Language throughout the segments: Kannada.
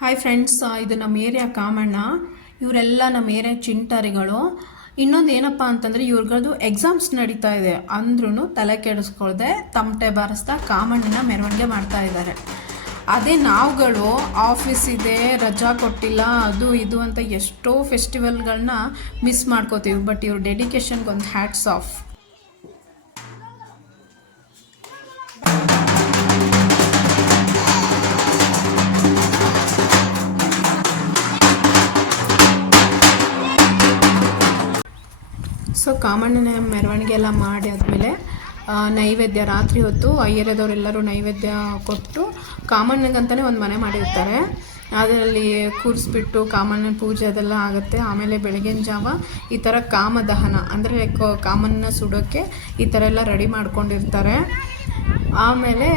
ಹಾಯ್ ಫ್ರೆಂಡ್ಸ್ ಇದು ನಮ್ಮ ಏರಿಯಾ ಕಾಮಣ್ಣ. ಇವರೆಲ್ಲ ನಮ್ಮ ಏರಿಯಾ ಚಿಂಟಾರಿಗಳು. ಇನ್ನೊಂದು ಏನಪ್ಪ ಅಂತಂದರೆ ಇವ್ರಗಳದ್ದು ಎಕ್ಸಾಮ್ಸ್ ನಡೀತಾ ಇದೆ. ಅಂದ್ರೂ ತಲೆ ಕೆಡಿಸ್ಕೊಳ್ದೆ ತಮಟೆ ಬಾರಿಸ್ತಾ ಕಾಮಣ್ಣನ ಮೆರವಣಿಗೆ ಮಾಡ್ತಾ ಇದ್ದಾರೆ ಅದೇ ನಾವುಗಳು ಆಫೀಸ್ ಇದೆ, ರಜಾ ಕೊಟ್ಟಿಲ್ಲ, ಅದು ಇದು ಅಂತ ಎಷ್ಟೋ ಫೆಸ್ಟಿವಲ್ಗಳನ್ನ ಮಿಸ್ ಮಾಡ್ಕೋತೀವಿ. ಬಟ್ ಇವ್ರ ಡೆಡಿಕೇಶನ್ಗೆ ಒಂದು ಹ್ಯಾಟ್ಸ್ ಆಫ್ ಸೊ ಕಾಮಣ್ಣನ ಮೆರವಣಿಗೆ ಎಲ್ಲ ಮಾಡಿ ಆದಮೇಲೆ ನೈವೇದ್ಯ ರಾತ್ರಿ ಹೊತ್ತು ಅಯ್ಯರದವರೆಲ್ಲರೂ ನೈವೇದ್ಯ ಕೊಟ್ಟು ಕಾಮಣ್ಣಗಂತಲೇ ಒಂದು ಮನೆ ಮಾಡಿರ್ತಾರೆ. ಅದರಲ್ಲಿ ಕೂರಿಸ್ಬಿಟ್ಟು ಕಾಮಣ್ಣನ ಪೂಜೆ ಅದೆಲ್ಲ ಆಗುತ್ತೆ. ಆಮೇಲೆ ಬೆಳಗಿನ ಜಾವ ಈ ಥರ ಕಾಮದಹನ, ಅಂದರೆ ಕಾಮನ್ನ ಸುಡೋಕ್ಕೆ ಈ ಥರ ಎಲ್ಲ ರೆಡಿ ಮಾಡ್ಕೊಂಡಿರ್ತಾರೆ. ಆಮೇಲೆ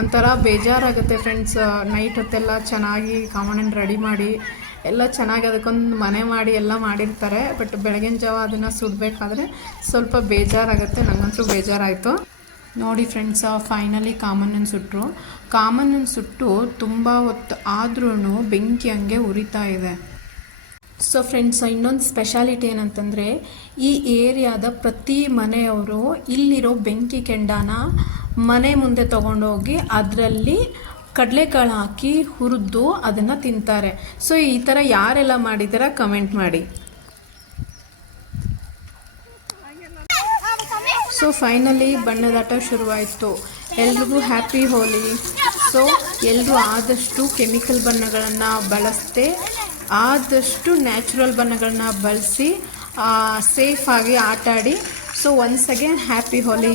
ಒಂಥರ ಬೇಜಾರಾಗುತ್ತೆ ಫ್ರೆಂಡ್ಸ್ ನೈಟ್ ಹೊತ್ತೆಲ್ಲ ಚೆನ್ನಾಗಿ ಕಾಮಣ್ಣನ ರೆಡಿ ಮಾಡಿ ಎಲ್ಲ ಚೆನ್ನಾಗಿ ಅದಕ್ಕೊಂದು ಮನೆ ಮಾಡಿ ಎಲ್ಲ ಮಾಡಿರ್ತಾರೆ ಬಟ್ ಬೆಳಗಿನ ಜಾವ ಅದನ್ನು ಸುಡಬೇಕಾದ್ರೆ ಸ್ವಲ್ಪ ಬೇಜಾರಾಗುತ್ತೆ ನನಗಂತೂ ಬೇಜಾರಾಯಿತು. ನೋಡಿ ಫ್ರೆಂಡ್ಸ್ ಫೈನಲಿ ಕಾಮಣ್ಣನ ಸುಟ್ಟರು ಅನ್ನು ಸುಟ್ಟು ತುಂಬ ಹೊತ್ತು ಆದ್ರೂ ಬೆಂಕಿ ಹಂಗೆ ಉರಿತಾ ಇದೆ. ಸೊ ಫ್ರೆಂಡ್ಸ್ ಇನ್ನೊಂದು ಸ್ಪೆಷಾಲಿಟಿ ಏನಂತಂದರೆ, ಈ ಏರಿಯಾದ ಪ್ರತಿ ಮನೆಯವರು ಇಲ್ಲಿರೋ ಬೆಂಕಿ ಕೆಂಡನ ಮನೆ ಮುಂದೆ ತೊಗೊಂಡೋಗಿ ಅದರಲ್ಲಿ ಕಡಲೆಕಾಳು ಹಾಕಿ ಹುರಿದು ಅದನ್ನು ತಿಂತಾರೆ. ಸೊ ಈ ಥರ ಯಾರೆಲ್ಲ ಮಾಡಿದಾರ ಕಮೆಂಟ್ ಮಾಡಿ. ಸೊ ಫೈನಲಿ ಬಣ್ಣದಾಟ ಶುರುವಾಯಿತು. ಎಲ್ರಿಗೂ ಹ್ಯಾಪಿ ಹೋಲಿ ಸೊ ಎಲ್ಲರೂ ಆದಷ್ಟು ಕೆಮಿಕಲ್ ಬಣ್ಣಗಳನ್ನು ಬಳಸದೆ, ಆದಷ್ಟು ನ್ಯಾಚುರಲ್ ಬಣ್ಣಗಳನ್ನ ಬಳಸಿ ಸೇಫಾಗಿ ಆಟಾಡಿ. So once again happy Holi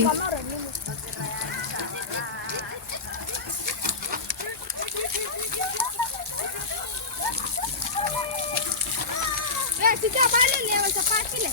સીધા બાલે લેવા છે પાછી લે